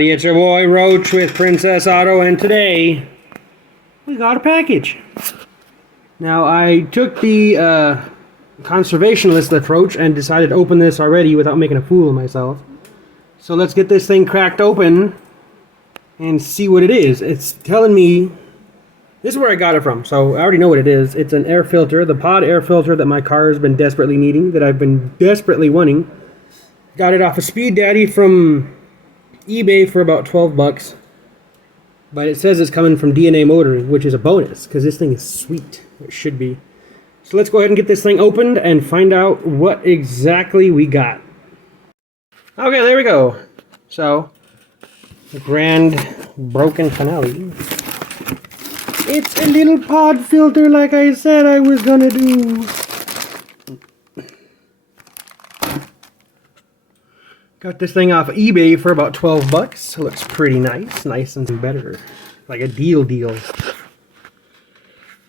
everybody, it's your boy Roach with Princess Auto, and today we got a package. Now I took the conservationist approach and decided to open this already without making a fool of myself. So let's get this thing cracked open and see what it is. It's telling me, this is where I got it from, so I already know what it is. It's an air filter, the pod air filter that my car has been desperately needing, that I've been desperately wanting. Got it off of Speed Daddy from eBay for about 12 bucks. But it says it's coming from DNA Motoring, which is a bonus, because this thing is sweet. It should be. So let's go ahead and get this thing opened and find out what exactly we got. Okay, there we go. So, the grand broken finale. It's a little pod filter like I said I was gonna do. Got this thing off of eBay for about 12 bucks. It looks pretty nice. Nice and better. Like a deal.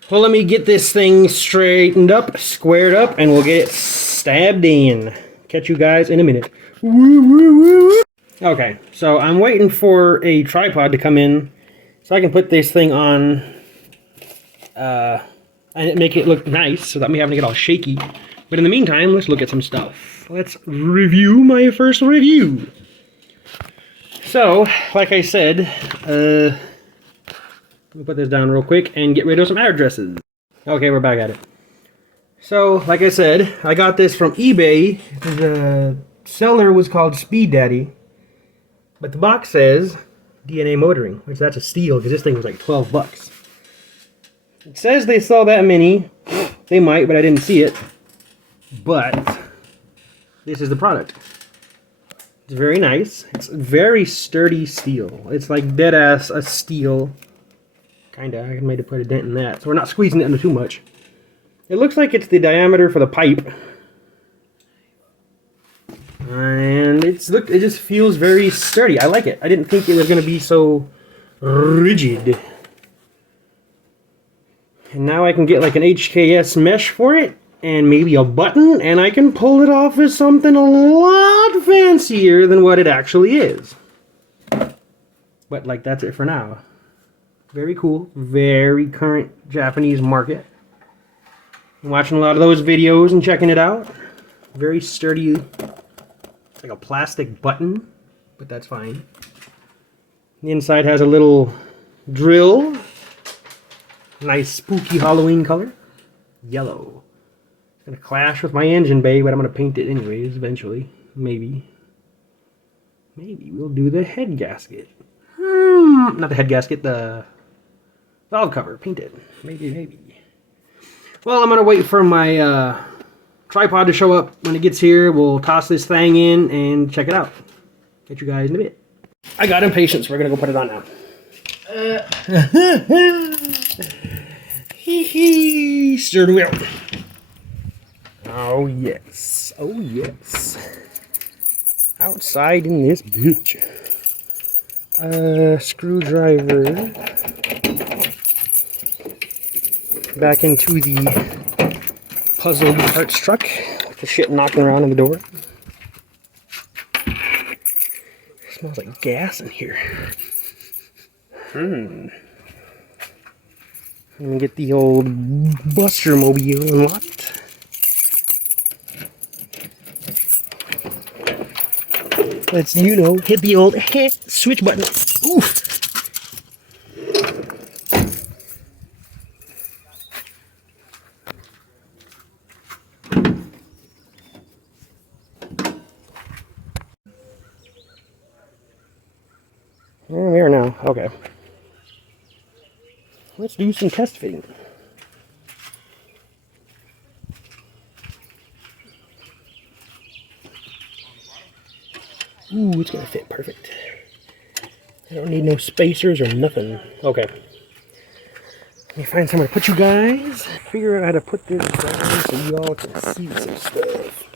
Well, let me get this thing straightened up, squared up, and we'll get it stabbed in. Catch you guys in a minute. Okay, so I'm waiting for a tripod to come in so I can put this thing on and make it look nice so that I'm having to get all shaky. But in the meantime, let's look at some stuff. Let's review my first review. So, like I said, let me put this down real quick and get rid of some addresses. Okay, we're back at it. So, like I said, I got this from eBay. The seller was called Speed Daddy. But the box says DNA Motoring, which that's a steal because this thing was like 12 bucks. It says they sell that many. They might, but I didn't see it. But this is the product. It's very nice. It's very sturdy steel. It's like dead ass a steel. Kinda. I might have put a dent in that. So we're not squeezing it into too much. It looks like it's the diameter for the pipe. And it just feels very sturdy. I like it. I didn't think it was going to be so rigid. And now I can get like an HKS mesh for it. And maybe a button, and I can pull it off as something a lot fancier than what it actually is. But, like, that's it for now. Very cool. Very current Japanese market. I'm watching a lot of those videos and checking it out. Very sturdy. It's like a plastic button, but that's fine. The inside has a little drill. Nice spooky Halloween color. Yellow. It's going to clash with my engine bay, but I'm going to paint it anyways, eventually. Maybe. Maybe we'll do the head gasket. Not the head gasket, the valve cover. Paint it. Maybe. Well, I'm going to wait for my tripod to show up. When it gets here, we'll toss this thing in and check it out. Catch you guys in a bit. I got impatient, so we're going to go put it on now. Hee. Steer the wheel. Oh yes, outside in this bitch. Screwdriver back into the puzzle parts truck with the shit knocking around in the door. Smells like gas in here. Let me get the old Buster Mobile unlocked. Let's, hit the old switch button. Oof. There we are now. Okay. Let's do some test fitting. Ooh, it's gonna fit perfect. I don't need no spacers or nothing. Okay. Let me find somewhere to put you guys. Figure out how to put this down so y'all can see some stuff.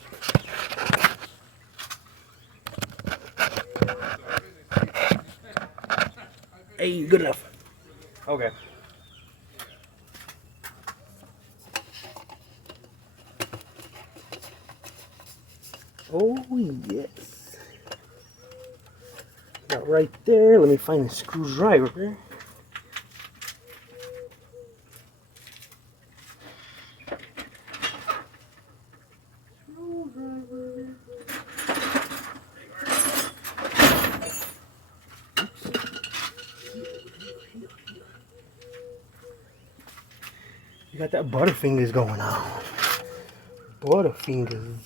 Hey, good enough. Okay. Oh, yes. Got about right there. Let me find the screwdriver. You got that butterfingers going on. Butterfingers.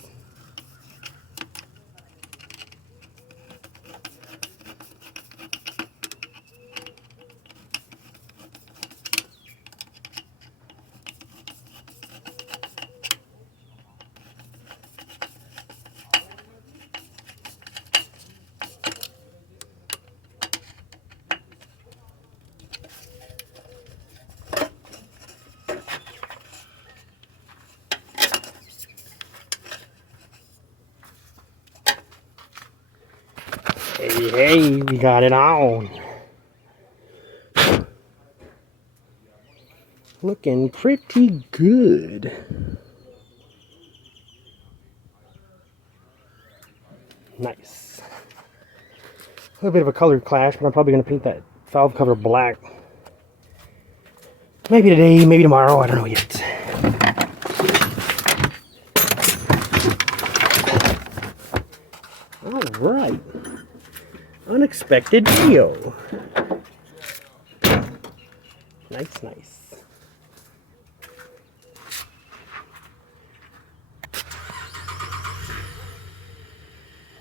Hey, we got it on. Looking pretty good. Nice. A little bit of a color clash, but I'm probably going to paint that valve cover black. Maybe today, maybe tomorrow, I don't know yet. Alright. Unexpected video. Nice, nice.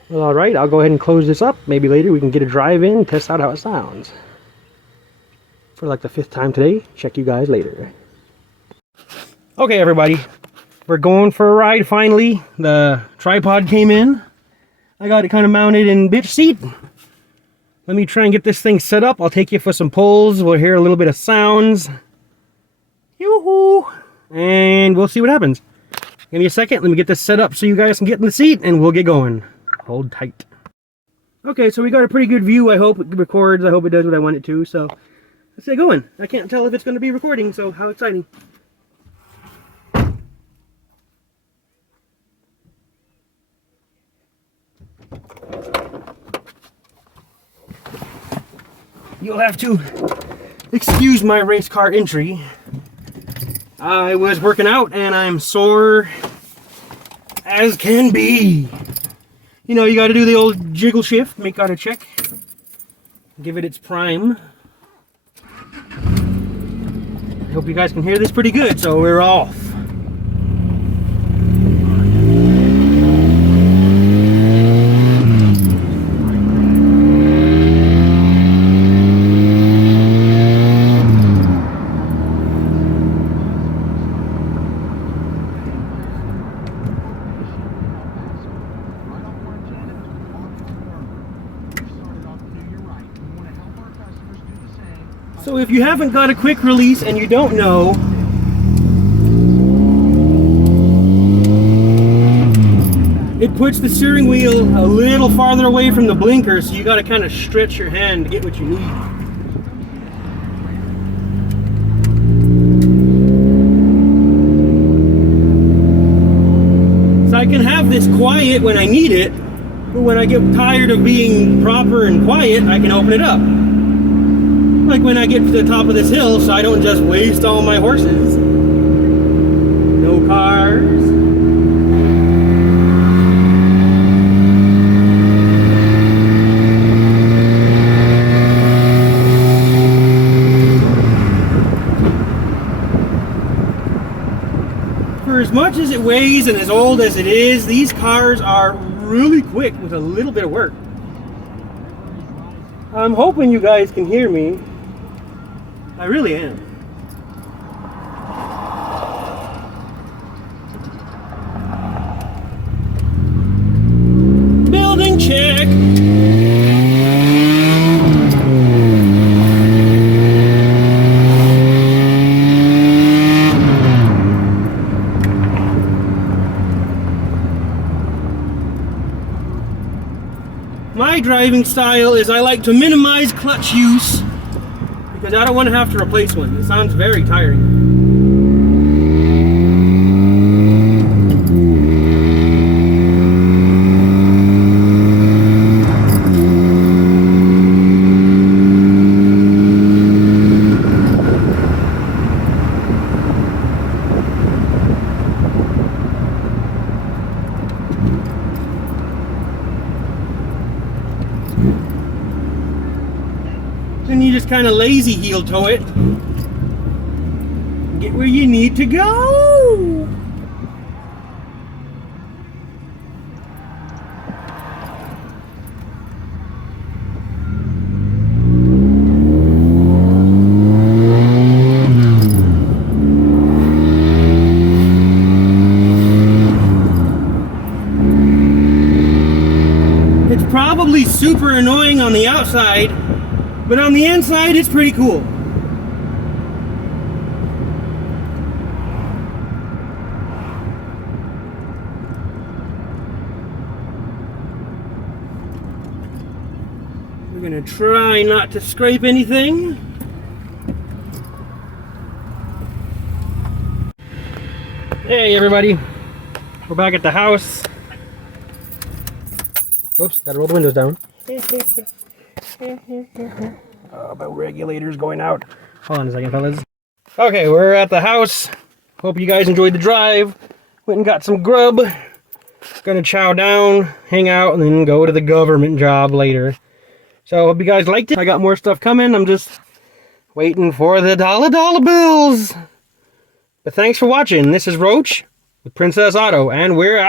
Well, alright, I'll go ahead and close this up. Maybe later we can get a drive in, test out how it sounds. For like the 5th time today. Check you guys later. Okay, everybody. We're going for a ride finally. The tripod came in. I got it kind of mounted in bitch seat. Let me try and get this thing set up. I'll take you for some pulls. We'll hear a little bit of sounds. Yoo-hoo! And we'll see what happens. Give me a second. Let me get this set up so you guys can get in the seat and we'll get going. Hold tight. Okay, so we got a pretty good view. I hope it records. I hope it does what I want it to. So let's get going. I can't tell if it's going to be recording, so how exciting. You'll have to excuse my race car entry. I was working out and I'm sore as can be. You know, you got to do the old jiggle shift, make out a check, give it its prime. I hope you guys can hear this pretty good, so we're off. So if you haven't got a quick release and you don't know, it puts the steering wheel a little farther away from the blinker, so you got to kind of stretch your hand to get what you need. So I can have this quiet when I need it, but when I get tired of being proper and quiet, I can open it up. Like when I get to the top of this hill, so I don't just waste all my horses. No cars. For as much as it weighs and as old as it is, these cars are really quick with a little bit of work. I'm hoping you guys can hear me. I really am. Building check. My driving style is I like to minimize clutch use because I don't want to have to replace one. It sounds very tiring. kind of lazy heel toe it. Get where you need to go. It's probably super annoying on the outside, but on the inside it's pretty cool. We're gonna try not to scrape anything. Hey everybody, we're back at the house. Oops, gotta roll the windows down. About regulators going out. Hold on a second, fellas. Okay, we're at the house. Hope you guys enjoyed the drive. Went and got some grub. Gonna chow down, hang out, and then go to the government job later. So, hope you guys liked it. I got more stuff coming. I'm just waiting for the dollar bills. But thanks for watching. This is Roach with Princess Auto, and we're out.